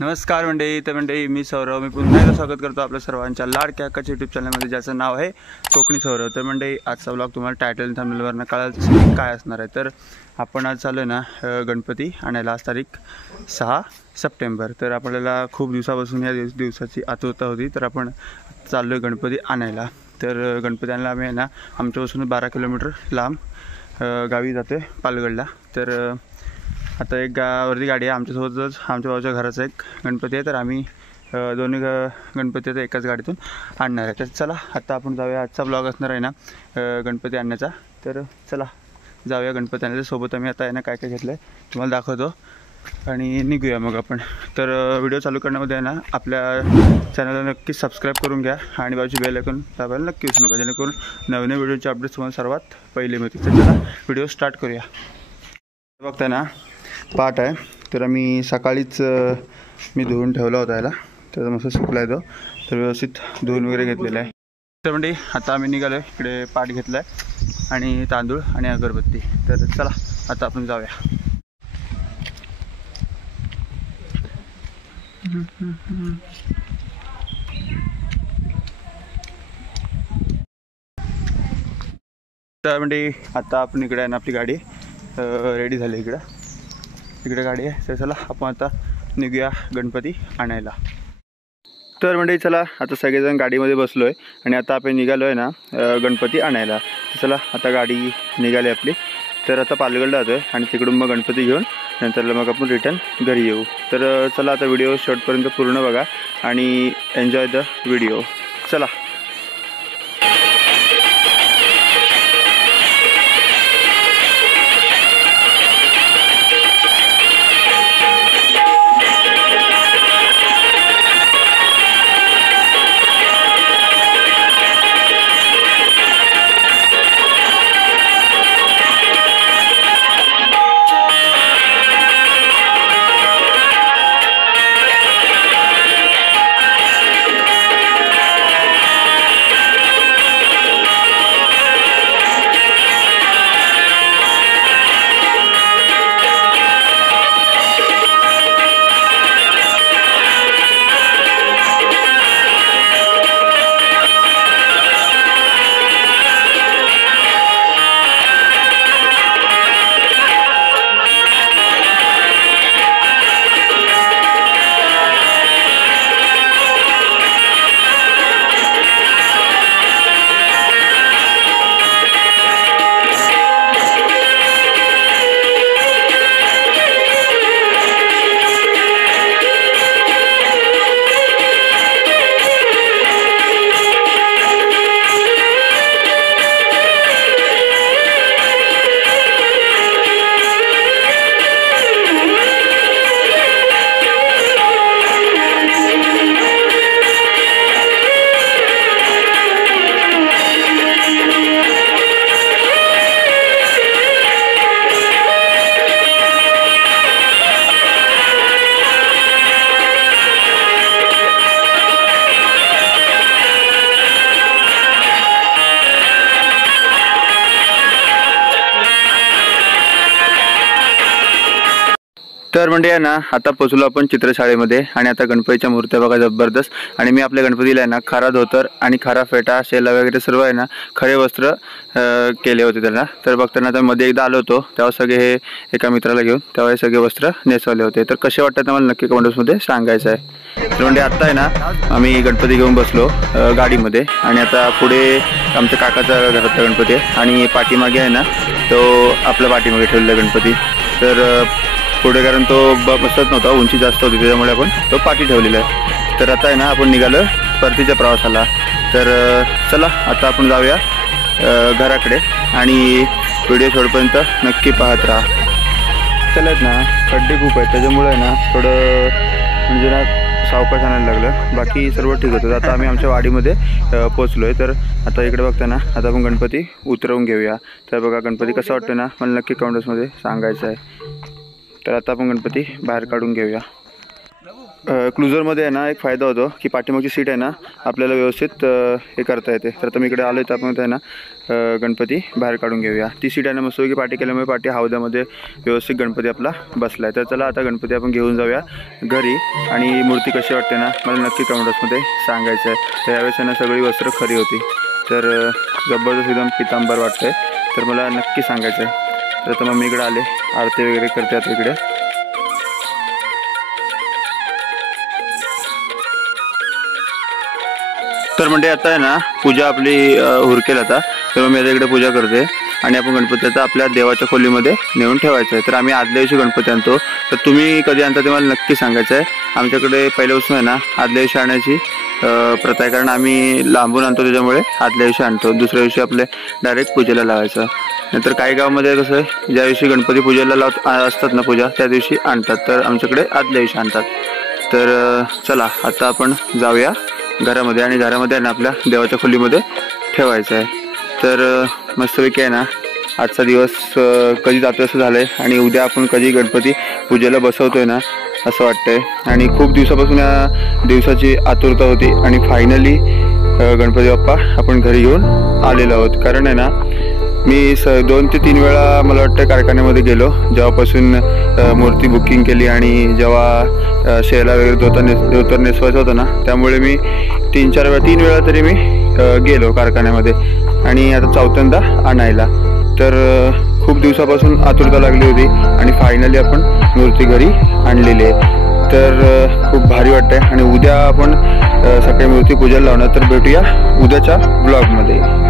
नमस्कार मंडळी. तर मंडळी मी सौरव, मी पुन्हा एकदा स्वागत करतो आपल्या सर्वांच्या लाडक्या हक्काच्या यूट्यूब चॅनलमध्ये, ज्याचं नाव आहे कोकणी सौरव. तर मंडळी आजचा व्लॉग तुम्हाला टायटल थंबनेलवरनं कळालं काय असणार आहे. तर आपण आज चालू आहे ना गणपती आणायला. आज तारीख 6 सप्टेंबर. तर आपल्याला खूप दिवसापासून या दिवसाची आतुरता होती. तर आपण चाललो आहे गणपती आणायला. तर गणपती आणायला आम्ही आहे ना आमच्यापासून 12 किलोमीटर लांब गावी जातो आहे, पालगडला. तर आता एक वरती गाडी आहे आमच्यासोबतच, आमच्या बाजूच्या घराचा एक गणपती आहे. तर आम्ही दोन्ही गणपती आता एकाच गाडीतून आणणार आहे. तर चला आता आपण जाऊया. आजचा ब्लॉग असणार आहे ना गणपती आणण्याचा. तर चला जाऊया गणपती आणण्याच्या. सोबत आम्ही आता आहे ना काय काय घेतलं आहे तुम्हाला दाखवतो आणि निघूया मग आपण. तर व्हिडिओ चालू करण्यामध्ये आहे ना आपल्या चॅनलला नक्की सबस्क्राईब करून घ्या आणि बाजूची बेल आयकॉन दाबायला नक्की विसरू नका, जेणेकरून नवीन व्हिडिओचे अपडेट्स तुम्हाला सर्वात पहिले मिळतील. तर चला व्हिडिओ स्टार्ट करूया. बघताय ना पाट आहे. तर आम्ही सकाळीच मी धुवून ठेवला होता याला. तर मस्त सुकला आहे तो. तर व्यवस्थित धुवून वगैरे घेतलेला आहे. तर म्हणजे आता आम्ही निघालो आहे. इकडे पाट घेतला आहे आणि तांदूळ आणि अगरबत्ती. तर चला आता आपण जाऊया. तर म्हणजे आता आपण इकडे आहे ना आपली गाडी रेडी झाली. इकडे गाडी आहे. तर चला आपण आता निघूया गणपती आणायला. तर म्हणजे चला आता सगळेजण गाडीमध्ये बसलो आहे आणि आता आपण निघालो आहे ना गणपती आणायला. तर चला आता गाडी निघाली आपली. तर आता पालगडला जातो आहे आणि तिकडून मग गणपती घेऊन नंतर मग आपण रिटर्न घरी येऊ. तर चला आता व्हिडिओ शेवटपर्यंत पूर्ण बघा आणि एन्जॉय द व्हिडिओ. चला. तर म्हणजे आहे ना आता पोचलो आपण चित्रशाळेमध्ये आणि आता गणपतीच्या मूर्त्या बघा जबरदस्त. आणि मी आपल्या गणपतीला आहे ना खरा धोतर आणि खरा फेटा शेला वगैरे सर्व आहे ना खरे वस्त्र केले होते त्यांना. तर बघताना तर मध्ये एकदा आलो होतो तेव्हा सगळे हे एका मित्राला घेऊन तेव्हा हे सगळे वस्त्र नेसवले होते. तर कसे वाटतात मला नक्की कमेंट्समध्ये सांगायचं आहे. तर म्हणजे आत्ता आहे ना आम्ही गणपती घेऊन बसलो गाडीमध्ये आणि आता पुढे आमच्या काकाचा घरातला गणपती आहे आणि पाठीमागे आहे ना तो आपल्या पाठीमागे ठेवलेला गणपती. तर पुढे कारण तो बसत नव्हता, उंची जास्त होती, त्याच्यामुळे आपण तो पाठी ठेवलेला आहे. तर आता आहे ना आपण निघालो परतीच्या प्रवासाला. तर चला आता आपण जाऊया घराकडे आणि व्हिडिओ शेवटपर्यंत नक्की पाहत राहा. चलत ना खड्डे खूप आहेत त्याच्यामुळे आहे ना थोडं म्हणजे ना सावकाश आणायला लागलं, बाकी सर्व ठीक होतं. आता आम्ही आमच्या वाडीमध्ये पोचलो आहे. तर आता इकडे बघता ना आता आपण गणपती उतरवून घेऊया. तर बघा गणपती कसा वाटतो ना मला नक्की कमेंट्समध्ये सांगायचं आहे. तर आता आपण गणपती बाहेर काढून घेऊया. क्लुझरमध्ये आहे ना एक फायदा होतो की पाठीमागची सीट आहे ना आपल्याला व्यवस्थित हे करता येते. तर आता मी इकडे आलो तर आपण आहे ना गणपती बाहेर काढून घेऊया. ती सीट आहे ना मस्तपैकी पाठी केल्यामुळे पाठी हौद्यामध्ये व्यवस्थित गणपती आपला बसला आहे. तर चला आता गणपती आपण घेऊन जाऊया घरी. आणि मूर्ती कशी वाटते ना मला नक्की कमेंट्समध्ये सांगायचं आहे. तर यावेळेस आहे ना सगळी वस्त्र खरी होती, तर जबरदस्त एकदम पितांबर वाटतं आहे. तर मला नक्की सांगायचं आहे. तर आता मम्मी इकडे आले, आरती वगैरे करते आता इकडे. तर म्हणजे आता आहे ना पूजा आपली उरकेल आता. तर मी आता इकडे पूजा करते आणि आपण गणपती आता आपल्या देवाच्या खोलीमध्ये नेऊन ठेवायचं आहे. तर आम्ही आदल्या दिवशी गणपती आणतो. तर तुम्ही कधी आणता ते मला नक्की सांगायचं आहे. आमच्याकडे पहिल्यापासून आहे ना आदल्या दिवशी आणण्याची प्रथा आहे, कारण आम्ही लांबून आणतो त्याच्यामुळे आदल्या दिवशी आणतो. दुसऱ्या दिवशी आपले डायरेक्ट पूजेला लावायचं. नंतर काही गावामध्ये कसं आहे ज्या दिवशी गणपती पूजेला असतात ना पूजा त्या दिवशी आणतात, तर आमच्याकडे आदल्या दिवशी आणतात. तर चला आता आपण जाऊया घरामध्ये आणि घरामध्ये ना आपल्या देवाच्या खोलीमध्ये ठेवायचं आहे. तर मस्तपैकी आहे ना आजचा दिवस कधी जातो असं झालं आहे आणि उद्या आपण कधी गणपती पूजेला बसवतो आहे ना असं वाटतंय. आणि खूप दिवसापासून या दिवसाची आतुरता होती आणि फायनली गणपती बाप्पा आपण घरी घेऊन आलेलो आहोत. कारण आहे ना मी 2 ते 3 वेळा मला वाटतं कारखान्यामध्ये गेलो जेव्हापासून मूर्ती बुकिंग केली आणि जेव्हा शेला वगैरे धोतर नेसवायचं होतं ना, त्यामुळे मी 3 वेळा तरी मी गेलो कारखान्यामध्ये आणि आता 4थ्यांदा आणायला. तर खूप दिवसापासून आतुरता लागली होती आणि फायनली आपण मूर्ती घरी आणलेली आहे. तर खूप भारी वाटतंय आणि उद्या आपण सकाळी मूर्ती पूजेला लावणार. तर भेटूया उद्याच्या ब्लॉगमध्ये.